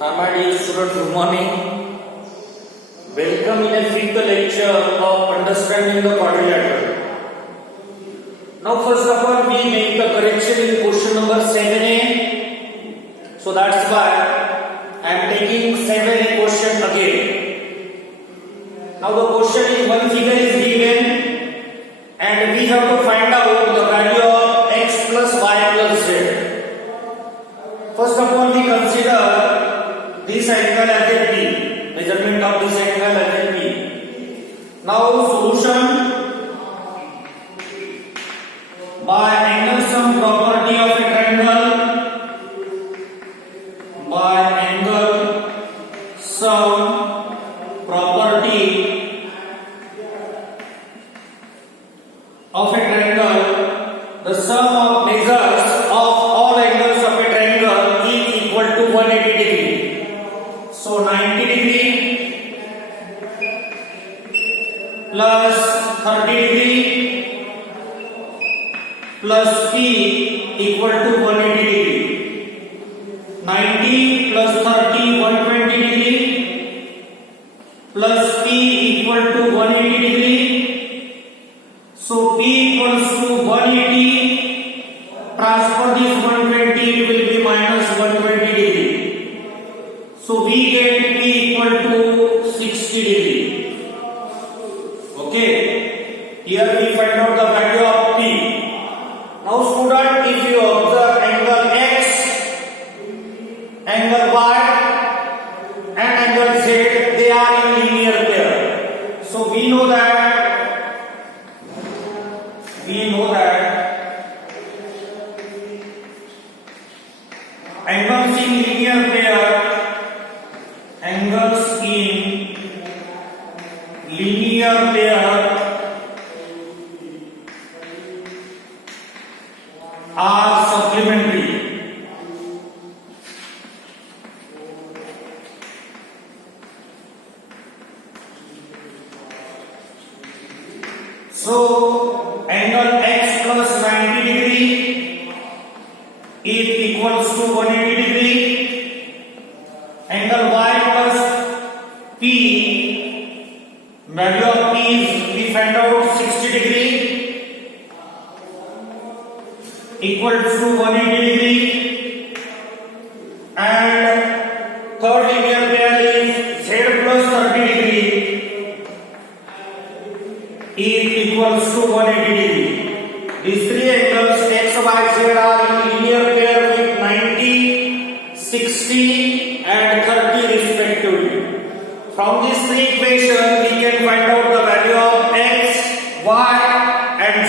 Hi, my dear students, good morning. Welcome in a fifth lecture of understanding the quadrilateral. Now, first of all, we make the correction in question number 7a. So that's why I am taking 7a question again. Now, the question is one figure is given, and we have to find out the value of x plus y plus z. First of all, we consider this angle as a p, measurement of this angle as a p. Now solution, by angle sum property of a triangle, by angle sum property of a triangle, the sum of measures of all angles of a triangle is equal to 180 degree. So 90 degree plus 30 degree plus p equal to 180 degree. 90 plus 30 120 degree plus p equal to 180 degree. So p equals to 180. Transfer this 120, it will be minus 120 degree. So we get p equal to 60 degree. Okay. Here we find out the value of p. Now student, if you observe angle x, angle y and angle z, they are in linear pair. So we know that angles in linear pair, angles in linear pair are supplementary. So angle x plus 90 degree is equals to 180 degree. Angle y plus p, value of p is, we find out 60 degree, equals to 180 degree. And third linear pair is z plus 30 degree is equals to 180 degree. These three angles x, y, z are in linear pair with 90, 60 and 30 respectively. From these three equations, we can find out the value of x, y and z.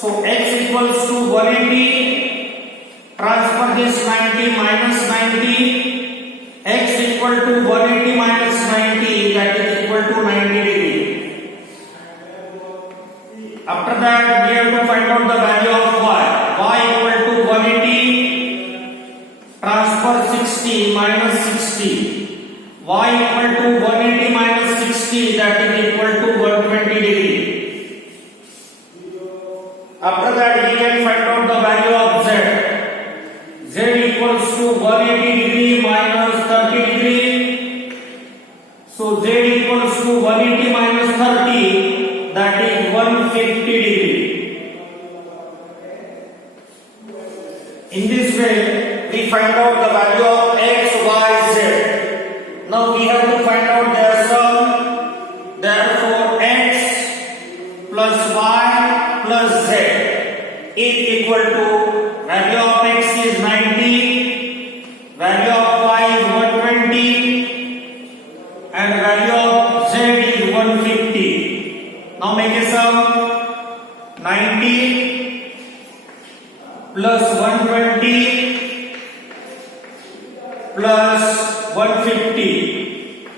So x equals to 180, transfer this 90 minus 90, x equal to 180 minus 90, that is equal to 90 degree. After that, we have to find out the value of y. Y equal to 180, transfer 60 minus 60. Y equal to 180 minus 60, that is equal to 120 degree. After that, we can find out the value of z. Z equals to 180 degree minus 30 degree. So z equals to 180 minus 30, that is 150 degree. In this way, we find out the value of x, y, z. Now we have to find out their sum. Therefore, x plus y plus z is equal to, value of x is 90, value of y is 120 and value of z is 150. Now make a sum. 90 plus 120 plus 150.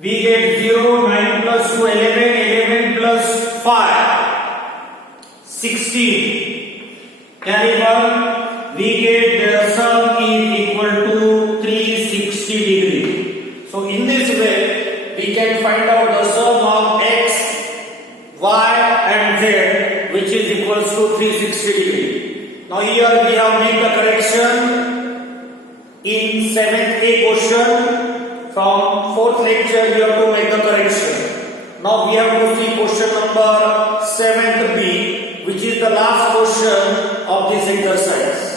We get 0, 9 plus 2, 11, 11 plus 5, 16. Carry 1, we get the sum is equal to 360 degree. So in this way, we can find out the sum of x, y and z, which is equals to 360 degree. Now here we have made the correction. in 7th A question from 4th lecture you have to make the correction. Now we have to see question number 7th B, which is the last question of this exercise.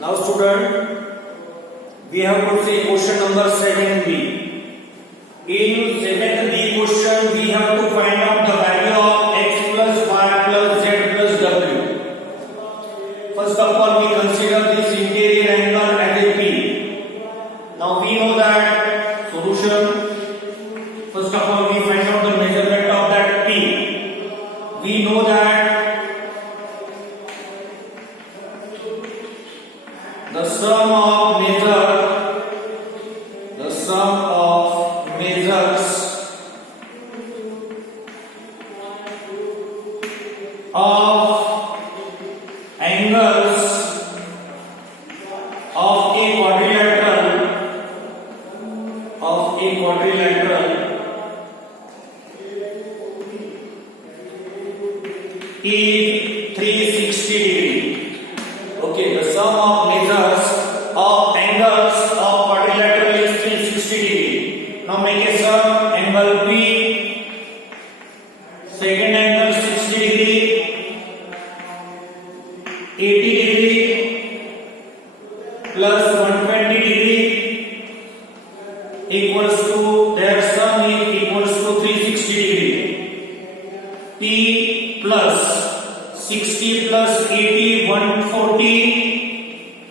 Now student, we have to see question number 7B. In 7B question, we have to find out the value of x plus y plus z plus w. First of all, we consider this interior angle as a P. Now we know that solution. First of all, we find out the measurement of that P. We know that the sum of measures of angles of a quadrilateral is 360 degree. Okay, the sum of measures of angles of quadrilateral is 360 degree. Now make a sum. Angle P, second angle 60 degree, 80 degree plus 120 degree equals to, their sum is equals to 360 degree. P plus 60 plus 80, 140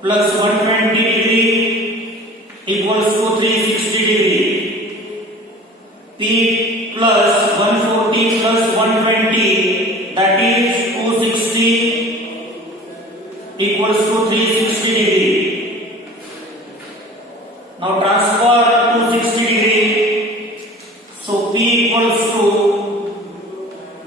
plus 120 degree equals to 360 degree. P plus 140 plus 120, that is 260 equals to 360 degree. Now transfer 260 degree. So P equals to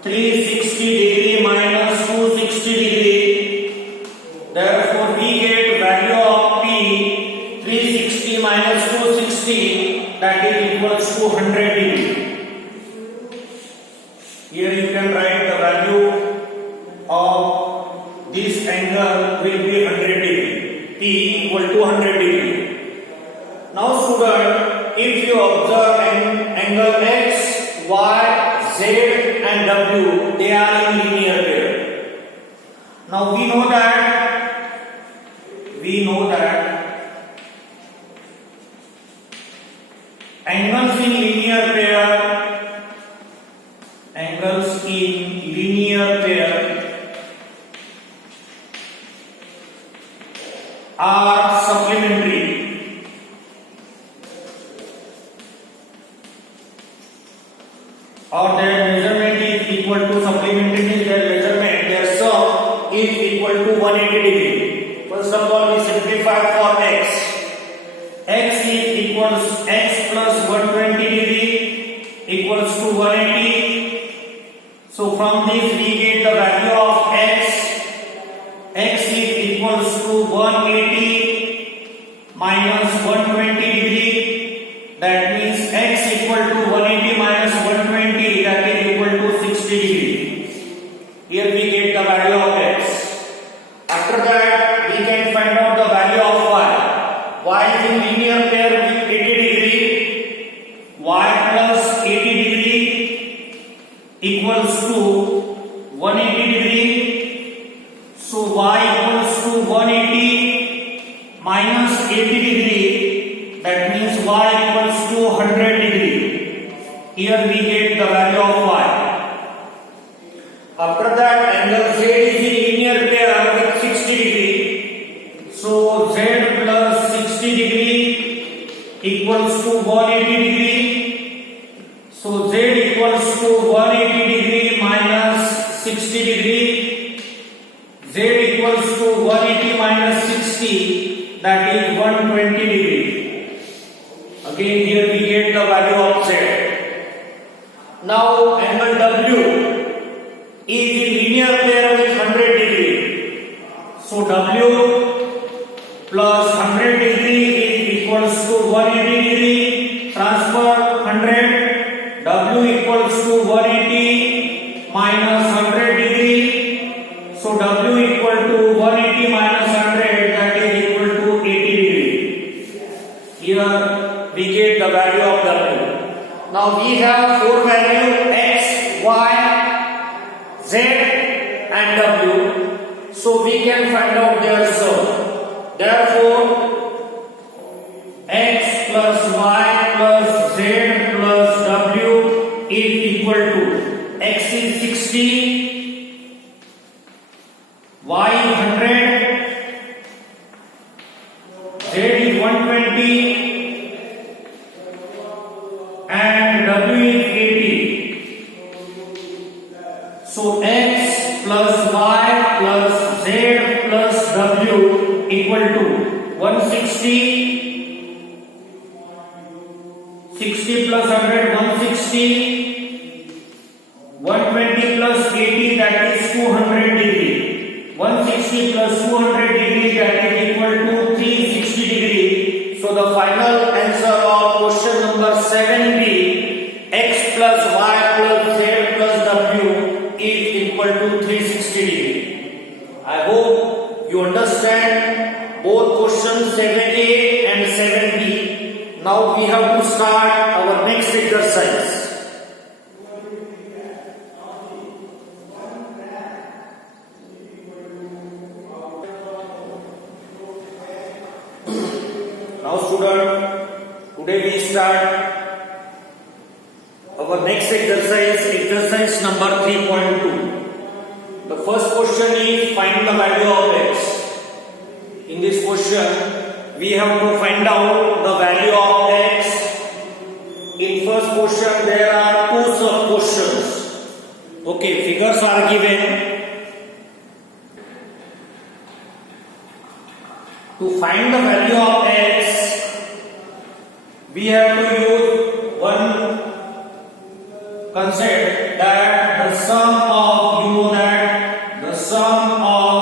360 degree minus 260 degree. Therefore we get value of P 360 minus 260, that is equals to 100 degree. Here you can write the value of this angle will be 100 degree. P equal to 100 degree. Now student, if you observe angle x, y, z and w, they are in linear pair. Now we know that angles in linear pair are supplementary. Or their measurement is equal to, supplementary means their measurement, their sum is equal to 180 degree. First of all, we simplify for x. X is equals x plus 120 degree equals to 180. So from this we get the value of x. X is equals to 180 minus 120 degree. That means x equal to 180 minus 120, that is equal to 60 degree. Here we get the value of x. After that we can find out the value of y. Y is in linear pair with 80 degree. Y plus 80 degree equals to 180 degree. So y equals to 180 minus 80 degree, that means y equals to 100 degree. Here we get the value of y. After that, angle z is in linear pair with 60 degree. So z plus 60 degree equals to 180 degree. So z equals to 180 degree minus 60 degree. Z equals to 180 minus 60, that is 120 degree. Again here we get the value of z. Now angle W is in linear pair with 100 degree. So W plus 100 degree is equals to 180 degree. Transfer 100. W equals to Here we get the value of W. Now we have four values X, Y, Z and W. So we can find out their sum. Therefore, X plus Y plus Z plus W is equal to X is 60, Y is 100, Z is 120 and W is 80. So X plus Y plus Z plus W equal to 160, 60 plus 100, 160, 120 plus 80, that is 200 degree. 160 plus 200 degree, that is equal to 360 degree. So the final answer of question number 7B, X plus Y plus Z plus W is equal to 360 degree. I hope you understand both questions 7A and 7B. Now we have to start our next exercise. Now student, today we start our next exercise number 3.2. The first question is find the value of X. In this question, we have to find out the value of X. In first question, there are two sub questions. Okay, figures are given. To find the value of X, we have to use one concept, that the sum of, you know that the sum of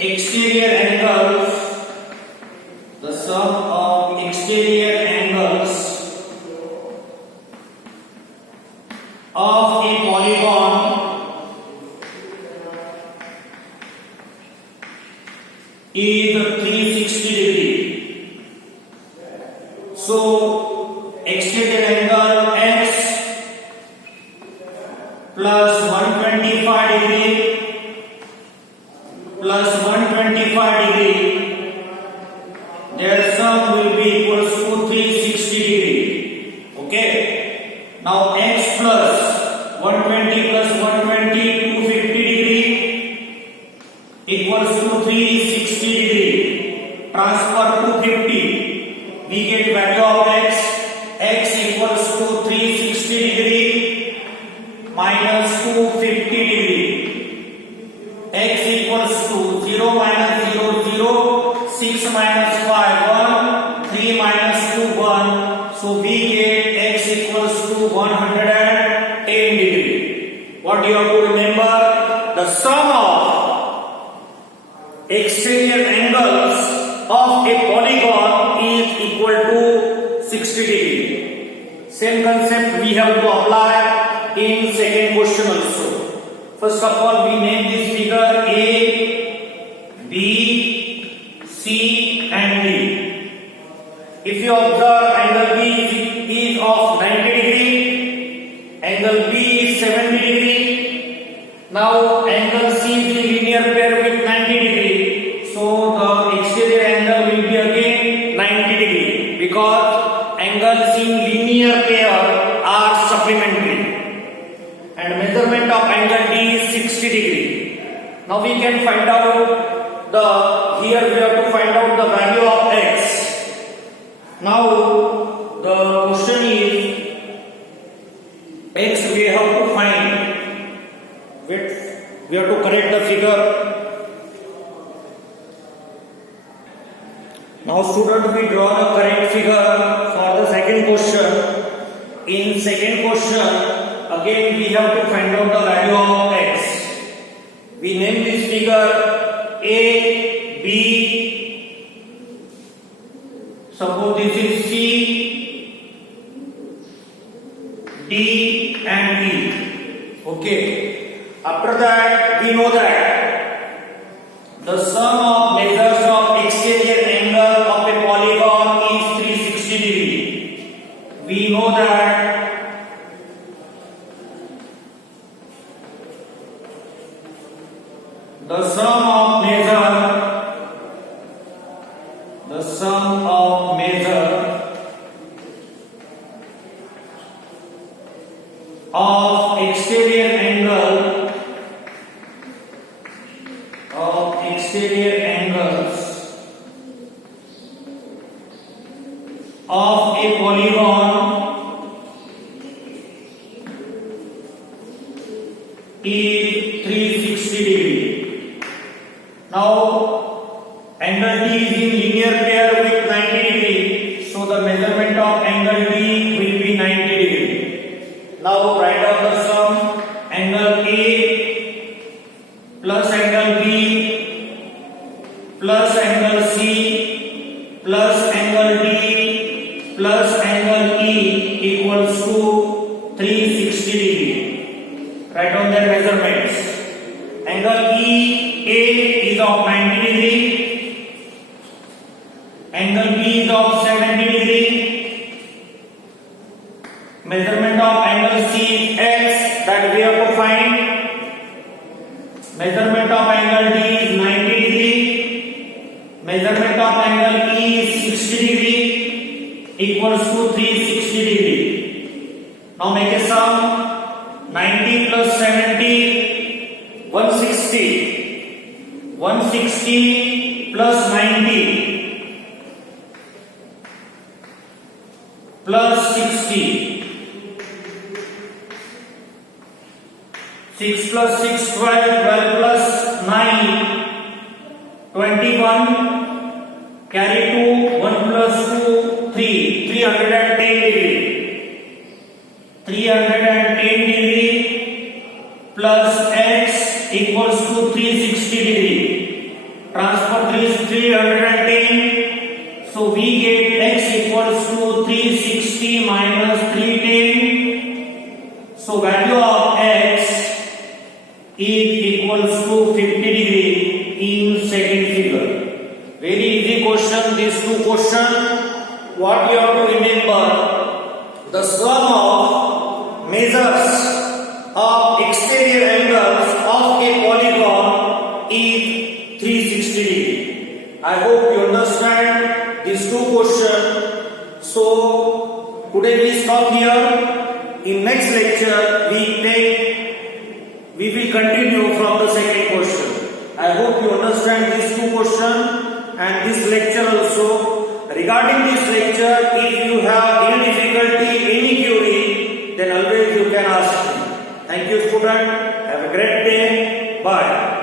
exterior angles, the sum of exterior angles of a polygon is 360 degree. So exterior angle X plus 125 degree plus 125 degree, their sum will be equals to 360 degree. Okay. Now X plus 120 plus 120, 250 degree equals to 360 degree. Transfer 250. We get value of X. X equals to 360 degree minus 250 degree. X equals to 0 minus 0, 0, 6 minus 5, 1, 3 minus 2, 1. So we get X equals to 110 degree. What you have to remember? The sum of exterior angles of a polygon is equal to 60 degree. Same concept we have to apply in second question also. First of all, we name this figure A, B, C and D. If you observe, angle B is of 90 degree, angle B is 70 degree. Now angle C is in linear pair with 90 degree. So the exterior angle will be again 90 degree, because angles in linear pair are supplementary. And measurement of angle D is 60 degree. Now we can find out here we have to find out the value of X. Now the question is X we have to find. We have to correct the figure. Now student, we draw the correct figure for the second question. In second question, again we have to find out the value of X. We name this figure A, B, suppose this is C, D and E. Okay. After that, we know that the sum of measures of exterior angle sum of measure of exterior angles of a polygon is 360 degree. Now angle D is in linear pair with 90 degree, so the measurement of angle D will be 90 degree. Now write down the sum. Angle A plus angle B plus angle C plus angle D plus angle E equals to 360 degree. Write down their measurements. Angle EA is of 90 degree. Angle B is of 70 degree. Measurement of angle C is X, that we have to find. Measurement of angle D is 90 degree. Measurement of angle E is 60 degree equals to 360 degree. Now make a sum. 90 plus 70, 160. 160 plus 90 plus 60. 6 plus 6, 12, 12 plus 9, 21, carry 2, 1 plus 2, 3, 310 degree. 310 degree plus X equals to 360 degree. Transfer 310, so we get X equals to 360 minus 310. So value of X is equals to 50 degree in second figure. Very easy question, these two questions. What you have to remember, the sum of measures of exterior angles of a polygon is 360 degree. I hope you understand these two questions. So today we stop here. In next lecture we will continue from the second question. I hope you understand these two questions and this lecture also. Regarding this lecture, if you have any difficulty, any query, then always you can ask me. Thank you, student. Have a great day. Bye.